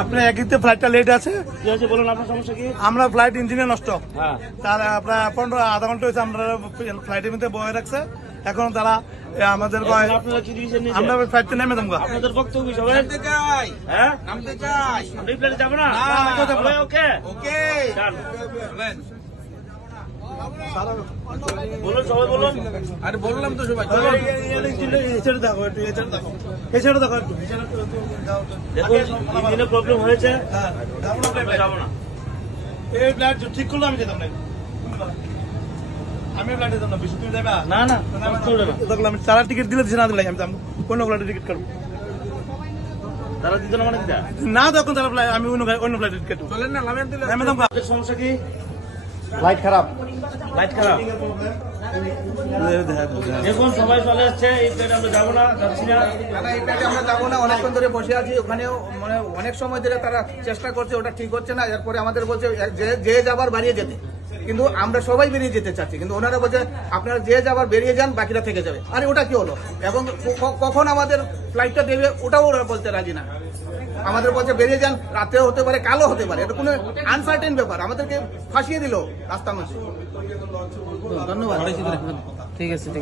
আপনার একদিকে ফ্লাইটটা লেট আছে। কি হয়েছে বলুন, আপনার সমস্যা কি? আমরা ফ্লাইট ইঞ্জিনে নষ্ট, হ্যাঁ, তারা আপনার 15-আধা ঘন্টা হয়েছে আমরা ফ্লাইটের মধ্যে বয়ে রাখছে। এখন তারা আমাদের আপনারা কি ডিসিশন নিয়েছেন? আমরা ফ্লাইটে নেমে দেবো। আপনাদের বক্তব্য কি সবাই? নামতে চাই, হ্যাঁ, নামতে চাই। আমরা এই প্লেনে যাবো না? না। ওকে ওকে, ডান। চলেন। বলুন, সবাই বলুন। আরে বললাম তো সবাই এছাড়া দেখো একটু, এছাড়া দেখো, এছাড়া দেখো একটু, এছাড়া একটু দাও তো। দেখুন, ইঞ্জিনের প্রবলেম হয়েছে, হ্যাঁ, যাবো না আমরা যাবো না। এই ফ্লাইট ঠিক করলে আমি যেতাম না। আমি ফ্লাইটে যেতাম না, বেশি তুমি যাবে না না, কষ্ট হবে না। দেখলাম তারা টিকিট দিলে দিচ্ছে, না দিলে আমি যাবো অন্য ফ্লাইটে টিকিট কাটবো। তারা দিত না মানে কি? না তখন তারা আমি অন্য ফ্লাইটে টিকিট কাটবো। চলেন না, নামেন দিলে নেমে দাম। আপনাদের সমস্যা কি? লাইট খারাপ। লাইট খারাপ। দেখুন, সবাই চলে আসছে, এই প্লেনে আমরা যাবো না, যাচ্ছি না। না, এই প্লেটে আমরা যাবো না, অনেকক্ষণ ধরে বসে আছি ওখানেও, মানে অনেক সময় ধরে তারা চেষ্টা করছে, ওটা ঠিক হচ্ছে না। এরপরে আমাদের বলছে যে যাবার বাড়িয়ে যেতে, কিন্তু আমরা সবাই বেরিয়ে যেতে চাচ্ছি, কিন্তু ওনারা বলছে আপনারা যে যাবার বেরিয়ে যান, বাকিরা থেকে যাবে। আরে ওটা কি হলো? এবং কখন আমাদের ফ্লাইটটা দেবে ওটাও ওরা বলতে রাজি না। আমাদের বলছে বেরিয়ে যান, রাতেও হতে পারে, কালও হতে পারে, এটা কোনো আনসার্টেন ব্যাপার। আমাদেরকে ফাঁসিয়ে দিল রাস্তার মাঝে। ধন্যবাদ। ঠিক আছে, ঠিক আছে।